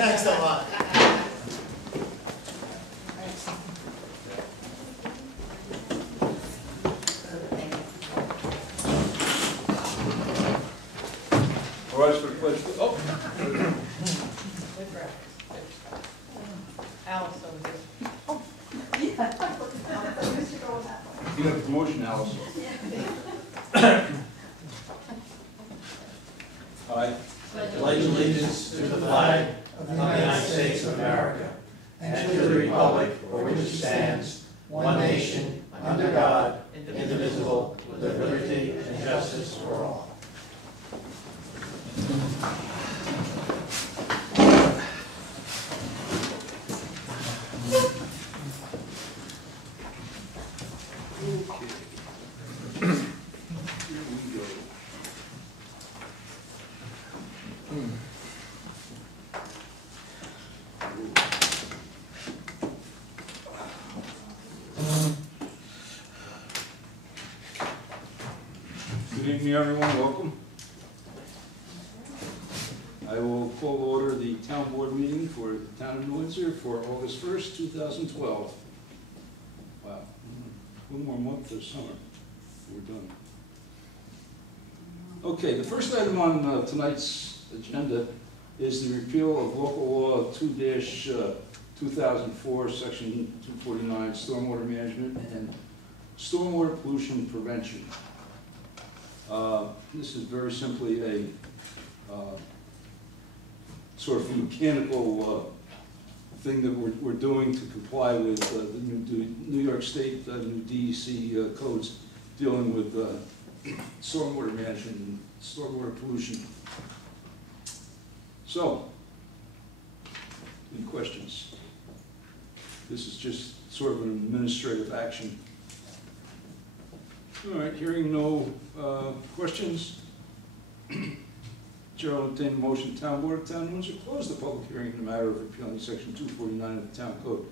Thanks a lot. All right, for the pledge. Oh. Alice over here. You got a promotion, Alice. Aye. Pledge allegiance to the flag of the United States of America and to the republic for which it stands, one nation, under God, indivisible, with liberty and justice for all. Good evening, everyone. Welcome. I will call to order the town board meeting for the town of New Windsor for August 1st, 2012. Wow. One more month this summer. We're done. Okay, the first item on tonight's agenda is the repeal of local law 2-2004, section 249, stormwater management and stormwater pollution prevention. This is very simply a sort of mechanical thing that we're doing to comply with the New York State new DEC codes dealing with stormwater management and stormwater pollution. So, any questions? This is just sort of an administrative action. All right, hearing no questions, Chair will entertain a motion. Town Board of Town of Windsor close the public hearing in the matter of repealing section 249 of the Town Code.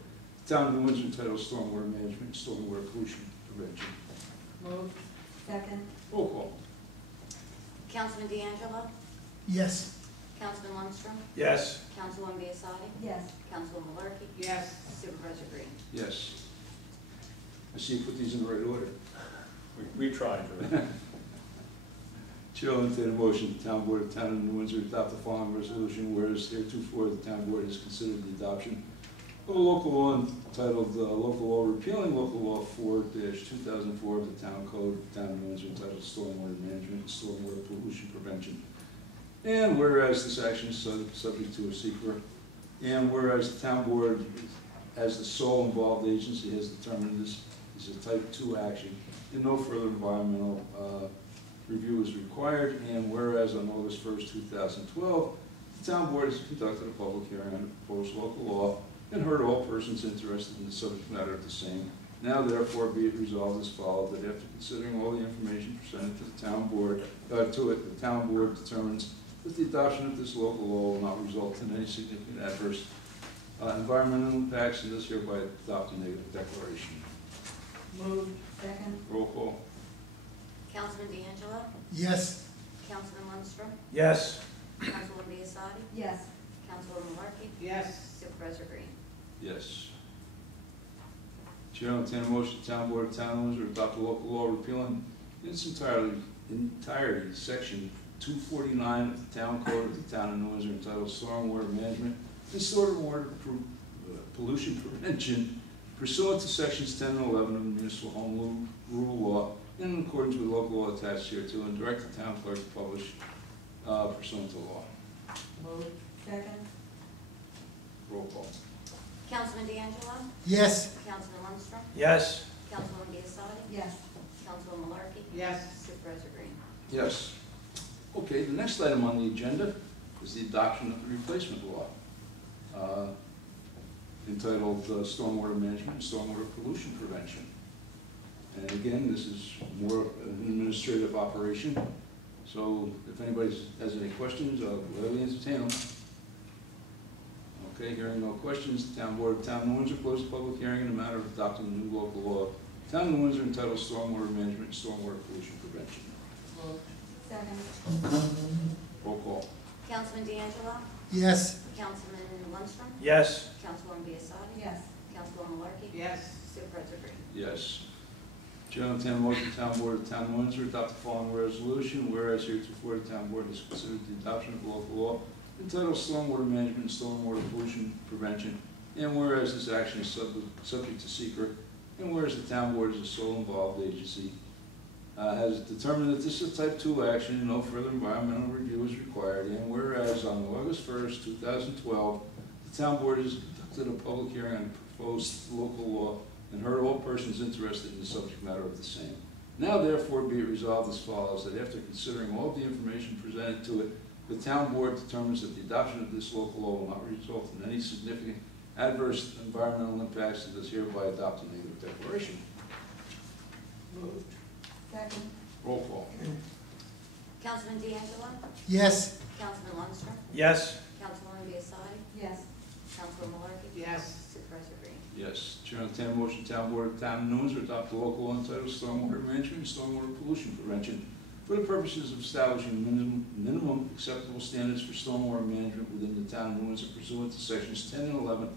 The Town of New Windsor entitled Stormwater Management and Stormwater Pollution Prevention. Move. Second. Roll call. Councilman D'Angelo? Yes. Councilman Lundstrom? Yes. Councilwoman Biassatti? Yes. Councilwoman Malarkey? Yes. Supervisor Green? Yes. I see you put these in the right order. We tried. Chair will entertain a motion. The Town Board of Town of New Windsor adopt the following resolution, whereas heretofore the Town Board has considered the adoption of a local law entitled Local Law Repealing Local Law 4-2004 of the Town Code of the Town of New Windsor entitled Stormwater Management and Stormwater Pollution Prevention. And whereas this action is subject to a secret, and whereas the Town Board, as the sole involved agency, has determined this is a Type 2 action, and no further environmental review is required, and whereas on August 1st, 2012, the Town Board has conducted a public hearing on the proposed local law and heard all persons interested in the subject matter of the same. Now therefore be it resolved as follows, that after considering all the information presented to the Town Board, the Town Board determines that the adoption of this local law will not result in any significant adverse environmental impacts, and this hereby adopt a negative declaration. Move. Second. Roll call. Councilman D'Angelo? Yes. Councilman Lundstrom? Yes. Councilwoman Biassatti? Yes. Councilwoman Malarkey? Yes. Supervisor Green? Yes. Chair will entertain a motion. The Town Board of Town of Windsor adopt a local law repealing in its entirety section 249 of the Town Code of the Town of New Windsor entitled Stormwater Management and Stormwater Pollution Prevention pursuant to sections 10 and 11 of the Municipal Home Rule Law in accordance with local law attached hereto, and direct the town clerk to publish pursuant to law. Move. Second. Roll call. Councilman D'Angelo? Yes. Councilman Lundstrom? Yes. Councilwoman Biassatti? Yes. Councilwoman Malarkey? Yes. Supervisor Green? Yes. Okay, the next item on the agenda is the adoption of the replacement law entitled Stormwater Management and Stormwater Pollution Prevention. And again, this is more an administrative operation. So if anybody has any questions, I'll gladly entertain them. Okay, hearing no questions, the Town Board of Town of New Windsor closed the public hearing in the matter of adopting a new local law, Town of New Windsor entitled Stormwater Management and Stormwater Pollution Prevention. Move. Second. Roll call. Councilman D'Angelo? Yes. Councilman Lundstrom. Yes. Councilwoman Biassiatti. Yes. Councilwoman Malarkey. Yes. Supervisor Green. Yes. Chair will entertain a motion, Town Board of Town of Windsor adopt the following resolution, whereas heretofore the Town Board has considered the adoption of local law entitled Stormwater Management and Stormwater Pollution Prevention, and whereas this action is subject to secret, and whereas the Town Board is a sole involved agency, has determined that this is a type 2 action and no further environmental review is required, and whereas on August 1st, 2012, the Town Board has conducted a public hearing on the proposed local law and heard all persons interested in the subject matter of the same. Now therefore be it resolved as follows, that after considering all the information presented to it, the Town Board determines that the adoption of this local law will not result in any significant adverse environmental impacts and does hereby adopt a negative declaration. Moved. Second. Roll call. Councilman D'Angelo. Yes. Councilman Lundstrom. Yes. Councilwoman Biassiatti. Yes. Councilwoman Malarkey. Yes. Supervisor Green. Yes. Chair will entertain a motion, Town Board of Town of Windsor adopt the local law entitled Stormwater Management and Stormwater Pollution Prevention for the purposes of establishing minimum acceptable standards for stormwater management within the Town of Windsor pursuant to sections 10 and 11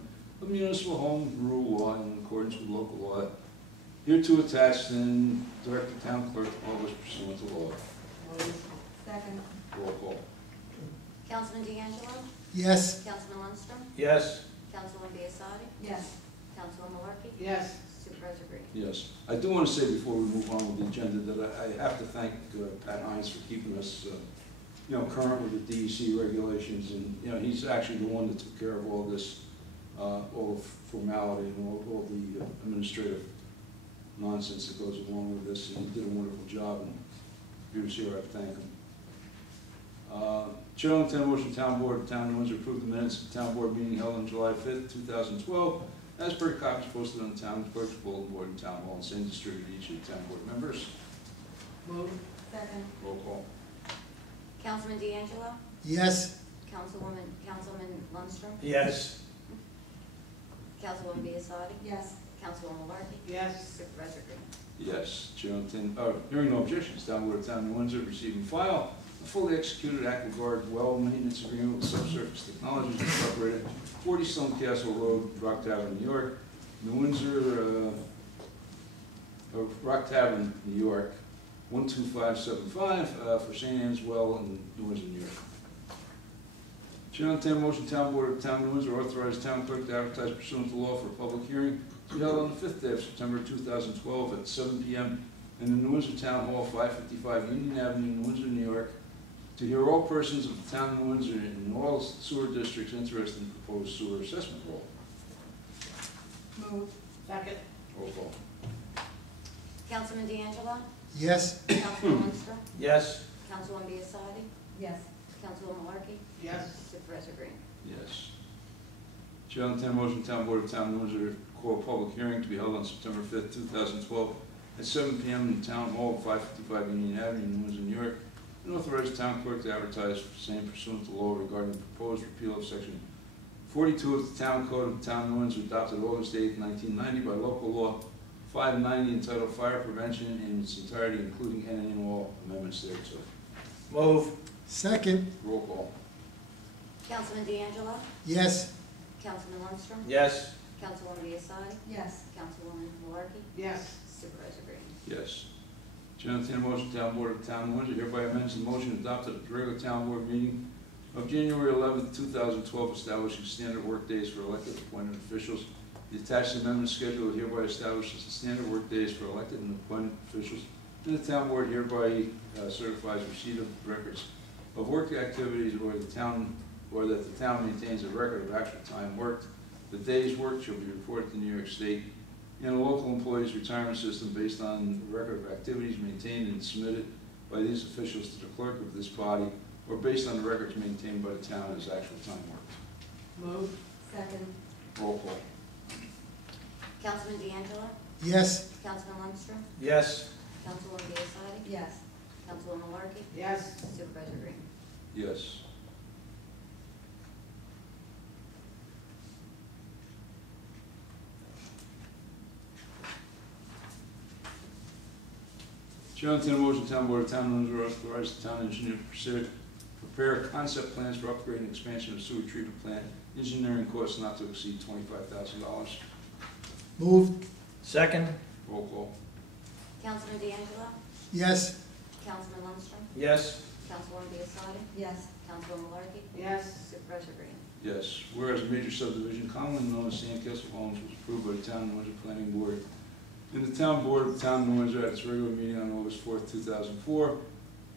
of Municipal Home Rule Law in accordance with local law hereto attached and direct the Town Clerk to publish pursuant to law. Moved. Second. Roll call. Councilman D'Angelo. Yes. Councilman Lundstrom. Yes. Councilwoman Biassiatti. Yes. Councilwoman Malarkey. Yes. Supervisor Green. Yes. I do want to say before we move on with the agenda that I have to thank Pat Hines for keeping us, current with the DEC regulations, and he's actually the one that took care of all this, all the formality and all the administrative nonsense that goes along with this, and he did a wonderful job, and if he was here, I'd thank him. Chair will entertain a motion, Town Board of Town of Windsor approve the minutes of the Town Board meeting held on July 5th, 2012, as per copies posted on the Town Clerk's bulletin board in Town Hall and same distributed to each of the Town Board members. Moved. Second. Roll call. Councilman D'Angelo. Yes. Councilman Lundstrom. Yes. Councilwoman Biassiatti. Yes. Councilwoman Malarkey. Yes. Supervisor Green. Yes. Chair will entertain, hearing no objections, Town Board of Town of Windsor receive and file a fully executed AquaGuard well maintenance agreement with Subsurface Technologies Incorporated, 40 Stone Castle Road, Rock Tavern, New York, New Windsor, Rock Tavern, New York, 12575 for St. Anne's Well in New Windsor, New York. Chair will entertain a motion, Town Board of Town of Windsor authorize Town Clerk to advertise pursuant to law for a public hearing to be held on the 5th day of September 2012 at 7 p.m. in the New Windsor Town Hall, 555 Union Avenue, New Windsor, New York, to hear all persons of the Town of New Windsor in all sewer districts interested in proposed sewer assessment roll. Moved. Second. Roll call. Councilman D'Angelo. Yes. Councilman Lundstrom. Yes. Councilwoman Biassiatti. Yes. Councilwoman Malarkey. Yes. Supervisor Green. Yes. Chair will entertain a motion, Town Board of Town of Windsor call a public hearing to be held on September 5th, 2012 at 7 p.m. in the Town Hall, 555 Union Avenue, New Windsor, New York, and authorize the Town Clerk to advertise for same pursuant to law regarding the proposed repeal of Section 42 of the Town Code of the Town of New Windsor adopted August 8, 1990 by local law 590 entitled Fire Prevention in its entirety, including any and all amendments thereto. Move. Second. Roll call. Councilman D'Angelo. Yes. Councilman Lundstrom. Yes. Councilwoman Biassiatti. Yes. Councilwoman Malarkey. Yes. Supervisor Green. Yes. Chair will entertain a motion, Town Board of Town of Windsor hereby amends the motion adopted at the regular Town Board meeting of January 11th, 2012, establishing standard work days for elected appointed officials. The attached amendment schedule hereby establishes the standard work days for elected and appointed officials, and the Town Board hereby certifies receipt of records of work activities or that the town maintains a record of actual time worked. The day's work shall be reported to New York State and a local employees' retirement system based on the record of activities maintained and submitted by these officials to the clerk of this body, or based on the records maintained by the town as actual time worked. Moved. Second. Roll call. Councilman D'Angelo. Yes. Councilman Lundstrom. Yes. Councilwoman Biassiatti. Yes. Councilwoman Malarkey. Yes. Supervisor Green. Yes. Chair will entertain a motion, Town Board of Town of Windsor authorize the town engineer to prepare concept plans for upgrade and expansion of sewer treatment plant, engineering costs not to exceed $25,000. Moved. Second. Roll call. Councilman D'Angelo? Yes. Councilman Lundstrom? Yes. Councilwoman Biassadi? Yes. Councilwoman Malarkey? Yes. Supervisor Green? Yes, whereas a major subdivision commonly known as Sandcastle Homes was approved by the Town of New Windsor Planning Board in the Town Board of the Town of New Windsor at its regular meeting on August 4th, 2004,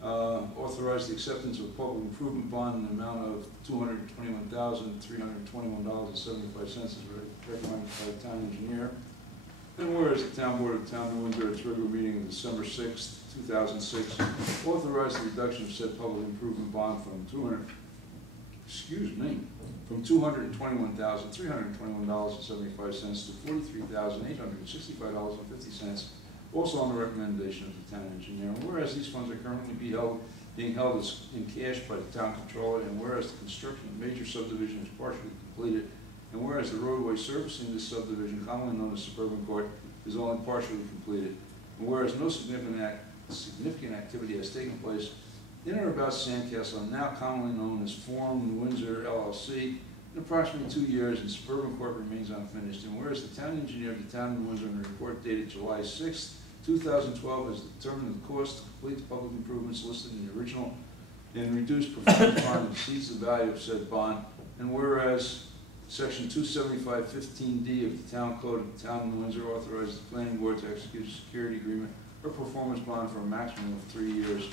authorized the acceptance of a public improvement bond in the amount of $221,321.75 as recommended by the town engineer. And whereas the Town Board of the Town of New Windsor at its regular meeting on December 6th, 2006, authorized the reduction of said public improvement bond from $221,321.75 to $43,865.50, also on the recommendation of the town engineer. And whereas these funds are currently being held in cash by the town controller, and whereas the construction of major subdivision is partially completed, and whereas the roadway servicing this subdivision, commonly known as Suburban Court, is only partially completed, and whereas no significant activity has taken place in or about Sandcastle, now commonly known as Forum New Windsor LLC, in approximately 2 years, and Suburban Court remains unfinished. And whereas the town engineer of the Town of New Windsor, in a report dated July 6, 2012, has determined the cost to complete the public improvements listed in the original and reduced performance bond exceeds the value of said bond. And whereas Section 275-15D of the Town Code of the Town of New Windsor authorizes the planning board to execute a security agreement or performance bond for a maximum of 3 years.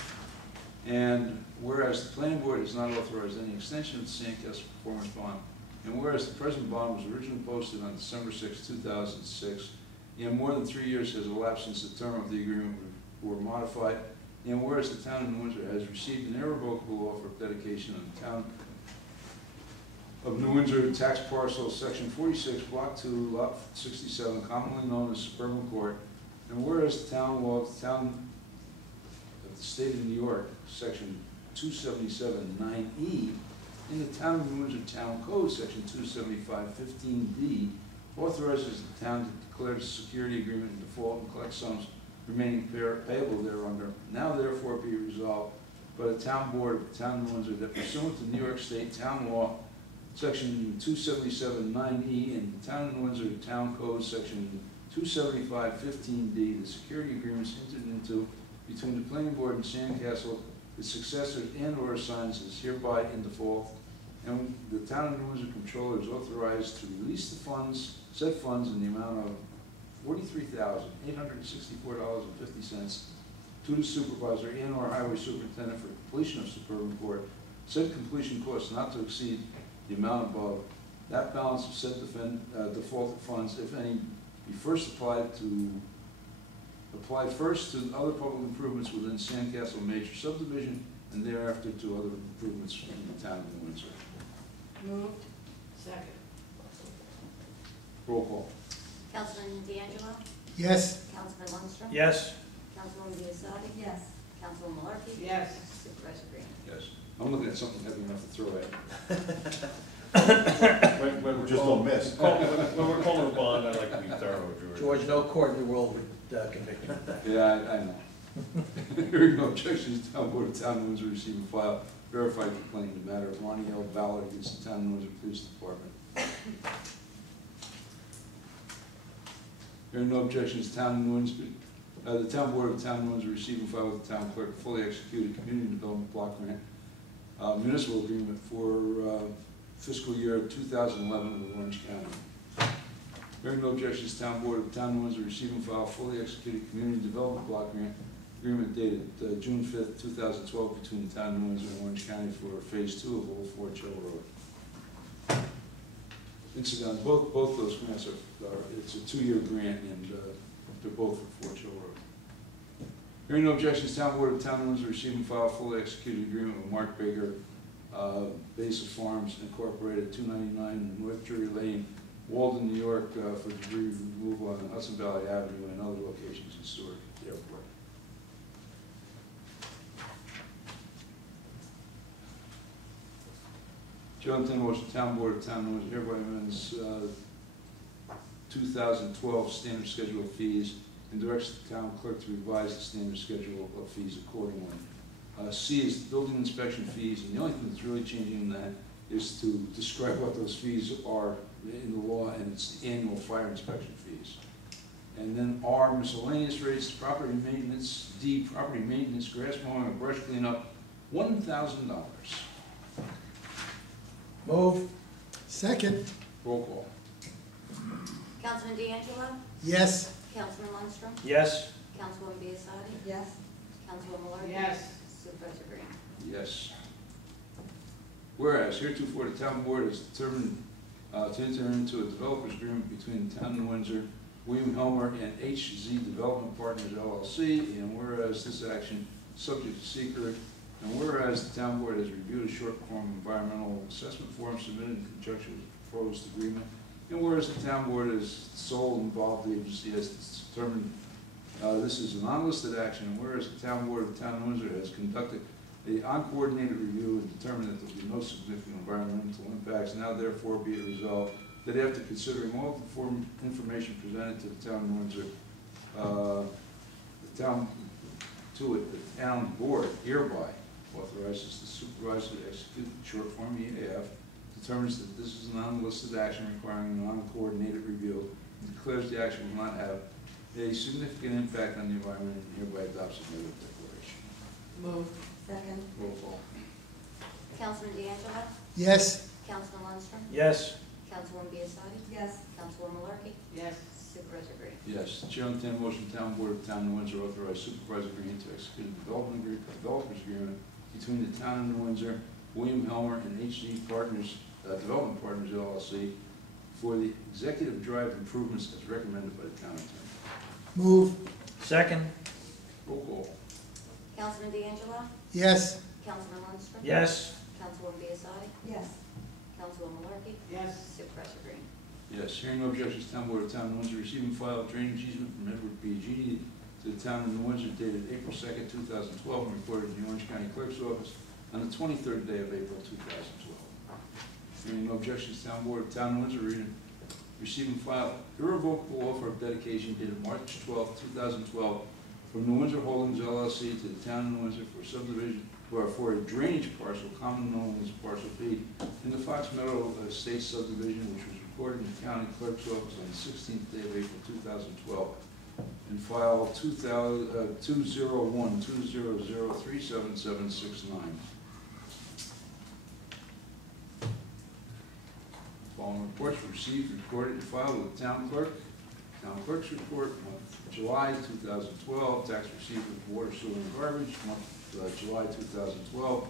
And whereas the planning board has not authorized any extension of the Sandcastle performance bond, and whereas the present bond was originally posted on December 6, 2006, and more than 3 years has elapsed since the term of the agreement were modified, and whereas the Town of New Windsor has received an irrevocable offer of dedication on the Town of New Windsor tax parcel section 46, block 2, lot 67, commonly known as Suburban Court, and whereas the town law of the Town of the State of New York, section 277-9E, in the Town of New Windsor Town Code, section 275-15D, authorizes the town to declare the security agreement in default and collect sums remaining payable thereunder. Now therefore be resolved by the Town Board of the Town of New Windsor that pursuant to New York State Town Law, section 277-9E, and the Town of New Windsor Town Code, section 275-15D, the security agreements entered into between the Planning Board and Sandcastle, its successors and/or assigns is hereby in default, and the Town of New Windsor Controller is authorized to release the funds, said funds in the amount of $43,864.50 to the supervisor and/or highway superintendent for completion of Suburban Court. Said completion costs not to exceed the amount above. That balance of said defaulted funds, if any, be first applied first to other public improvements within Sandcastle major subdivision, and thereafter to other improvements in the Town of New Windsor. Moved. Second. Roll call. Councilman D'Angelo? Yes. Councilman Lundstrom? Yes. Councilwoman Biassadi? Yes. Councilwoman Malarkey? Yes. Supervisor Green? Yes. I'm looking at something heavy enough to throw at you. Just don't miss. When we're calling a bond, I like to be thorough, George. George, no court in the world would convict you. Yeah, I know. Hearing no objections, the Town Board of Town of New Windsor receive and file verified complaint in the matter of Ronnie L. Ballard against the Town of New Windsor Police Department. Hearing no objections, the Town of New Windsor, the Town Board of the Town of New Windsor receive and file with the Town Clerk a fully executed community development block grant municipal agreement for fiscal year 2011 with Orange County. Hearing no objections, Town Board of the Town of New Windsor receive and file fully executed community development block grant agreement dated June 5th, 2012 between the Town of New Windsor and Orange County for Phase 2 of Old Fort Hill Road. Incidentally, both those grants are it's a 2-year grant, and they're both for Fort Hill Road. Hearing no objections, Town Board of the Town of Windsor receive and file a fully executed agreement with Mark Baker, Base of Farms Incorporated, 299 North Drury Lane, Walden, New York, for debris removal on Hudson Valley Avenue and other locations in Newark Airport. Jonathan Motion, Town Board of Town of New Windsor hereby amends 2012 standard schedule of fees and directs the town clerk to revise the standard schedule of fees accordingly. C is building inspection fees, and the only thing that's really changing in that is to describe what those fees are in the law, and it's the annual fire inspection fees. And then R, miscellaneous rates, property maintenance, D, property maintenance, grass mowing, or brush cleanup, $1,000. Move. Second. Roll call. Councilman D'Angelo? Yes. Councilman Lundstrom? Yes. Councilwoman Biassiatti? Yes. Councilwoman Malarkey? Yes. Supervisor Green? Yes. Whereas heretofore the town board has determined to enter into a developers agreement between the town of Windsor, William Helmer, and HZ Development Partners LLC, and whereas this action is subject to secret, and whereas the town board has reviewed a short form environmental assessment form submitted in conjunction with the proposed agreement, and whereas the town board is the sole involved agency has determined this is a non-listed action, and whereas the town board of the town of Windsor has conducted a uncoordinated review and determined that there will be no significant environmental impacts, now therefore be it resolved that after considering all the form information presented to the town of Windsor, the town board hereby authorizes the supervisor to execute the short form EAF, determines that this is a non-listed action requiring a non-coordinated review, and declares the action will not have a significant impact on the environment, and hereby adopts a negative declaration. Move. Second. Roll call. Councilman D'Angelo? Yes. Councilman Lundstrom? Yes. Councilwoman Biassiatti? Yes. Councilwoman Malarkey? Yes. Supervisor Green? Yes. Chair will entertain a motion, town board of the town of Windsor authorize Supervisor Green to execute a developers agreement between the town of New Windsor, William Helmer, and HG Partners, Development Partners LLC for the executive drive improvements as recommended by the town attorney. Move. Second. Roll call. Councilman D'Angelo? Yes. Councilman Lundstrom? Yes. Councilwoman Biassiatti? Yes. Councilwoman Malarkey? Yes. Supervisor Green? Yes. Hearing no objections, town board of the town of New Windsor receiving file drainage easement from Edward B. Genie to the town of New Windsor dated April 2nd, 2012, and recorded in the Orange County Clerk's Office on the 23rd day of April 2012. Hearing no objections, town board of the town of New Windsor receiving file irrevocable offer of dedication dated March 12th, 2012, from New Windsor Holdings LLC to the town of New Windsor for subdivision, or for a drainage parcel, commonly known as Parcel B, in the Fox Meadow Estates subdivision, which was recorded in the county clerk's office on the 16th day of April 2012, in file 201-200-37769. Following reports were received, recorded, and filed with the town clerk. Town clerk's report, month July 2012, tax received with water, sewer, and garbage, month July 2012,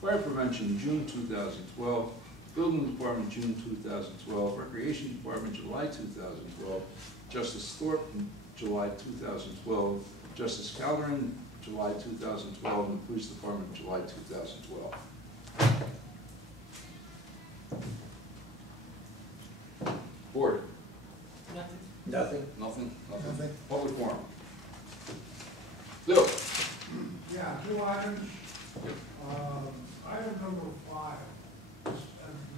fire prevention, June 2012, building department, June 2012, recreation department, July 2012, Justice Thornton, July 2012, Justice Calderon, July 2012, and the police department, July 2012. Board. Nothing. Nothing. Nothing? Nothing. Public forum. Lou? Yeah, two items. Item number 5,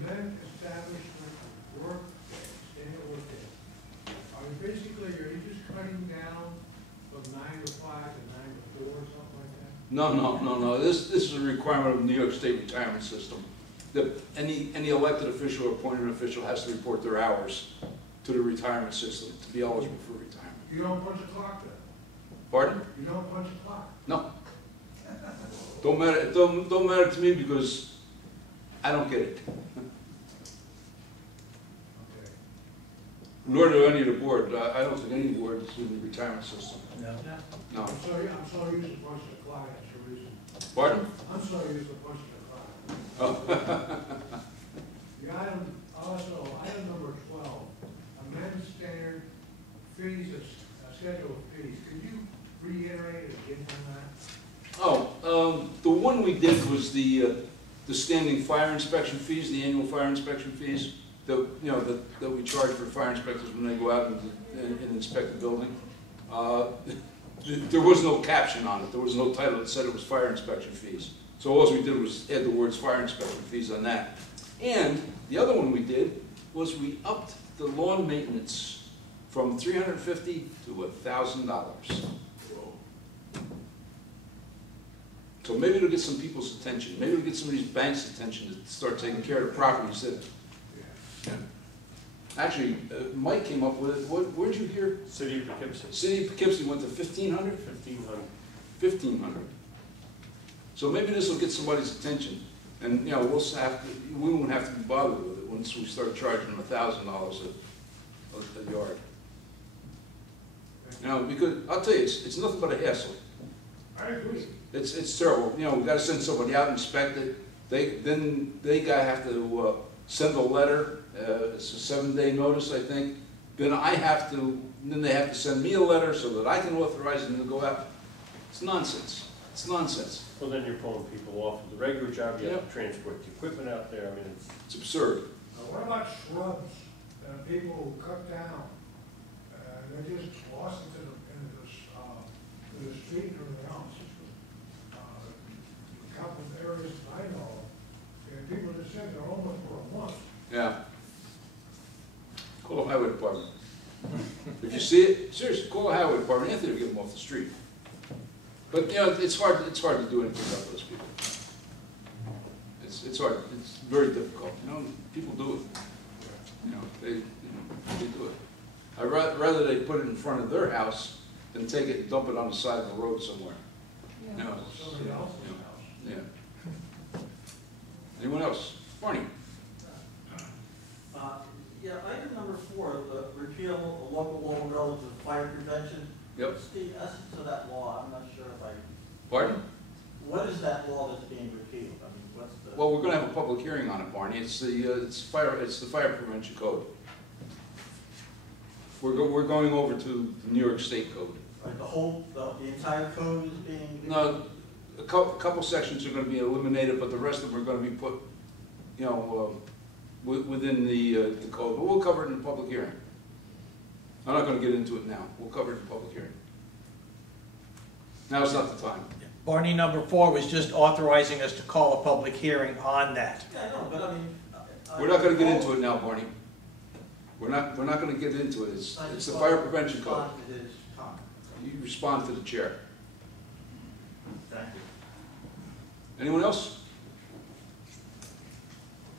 men establishment work day, standard work day. Basically, are you just cutting down from 9 to 5 to 9 to 4 or something like that? No. This is a requirement of the New York State retirement system. That any elected official or appointed official has to report their hours to the retirement system to be eligible for retirement. You don't punch a clock then? Pardon? You don't punch a clock? No. Don't matter. It don't matter to me because I don't get it. Okay. Nor do any of the board. I don't think any board is in the retirement system. No. No. I'm so used to punching the clock, that's the reason. Pardon? I'm so used to punching the clock. Oh. The item, also, item number 12, amend standard fees, schedule of fees. Could you reiterate again on that? The one we did was the standing fire inspection fees, the annual fire inspection fees that we charge for fire inspectors when they go out and inspect the building. There was no caption on it. There was no title that said it was fire inspection fees. So all we did was add the words fire inspection fees on that. And the other one we did was we upped the lawn maintenance from $350 to $1,000. So maybe it'll get some people's attention. Maybe it'll get some of these banks' attention to start taking care of the properties that. Yeah. Actually, Mike came up with it. Where'd you hear? City of Poughkeepsie. City of Poughkeepsie went to 1,500? 1,500. 1,500. So maybe this will get somebody's attention, and you know we won't have to be bothered with it once we start charging them $1,000 a yard. You know, because I'll tell you, it's nothing but a hassle. I agree. It's terrible. You know, we got to send somebody out and inspect it. Then they gotta have to send a letter. It's a 7-day notice, I think. Then they have to send me a letter so that I can authorize them to go out. It's nonsense. It's nonsense. Well, then you're pulling people off of the regular job, you have Yep. to transport the equipment out there, I mean, It's absurd. What about shrubs that people cut down? They're just lost into the street or the house. A couple of areas I know, and people just said they're almost for a month. Yeah. Call the highway department. If you see it, seriously, call the highway department. Anthony will get them off the street. But you know, it's hard to do anything about those people. It's hard. It's very difficult. You know, people do it. You know, they do it. I'd rather they put it in front of their house than take it and dump it on the side of the road somewhere. You know, Somebody else's house. yeah. Anyone else? Barney? Yeah, item number 4, the repeal of local law relative to fire prevention. Yep. What's the essence of that law? I'm not sure if I, Pardon? what is that law that's being repealed? I mean, what's the? Well, we're going to have a public hearing on it, Barney. It's the fire prevention code. We're going over to the New York State code. Right, the entire code is being? No, a couple sections are going to be eliminated, but the rest of them are going to be put, you know, within the code. But we'll cover it in the public hearing. I'm not going to get into it now. We'll cover it in the public hearing. Now's not the time. Barney, number 4 was just authorizing us to call a public hearing on that. Yeah, I know, but I mean. We're not going to get into it now, Barney. We're not going to get into it. It's the fire prevention code. Respond to his comment. You respond to the chair. Thank you. Anyone else?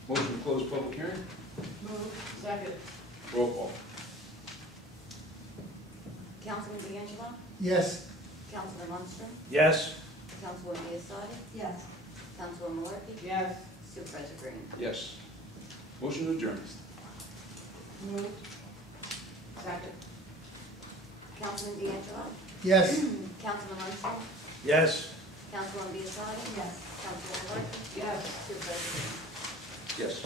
Motion to close public hearing? Move. Second. Roll call. Councilman D'Angelo? Yes. Councilman Lundstrom? Yes? Councilwoman Biassiatti? Yes. Councilwoman Malarkey? Yes. Supervisor Green? Yes. Motion to adjourn. Move. Second. Councilman D'Angelo? Yes. Councilman Lundstrom? Yes? Councilwoman Biassiatti? Yes. Councilwoman Malarkey? Yes. Supervisor Green? Yes.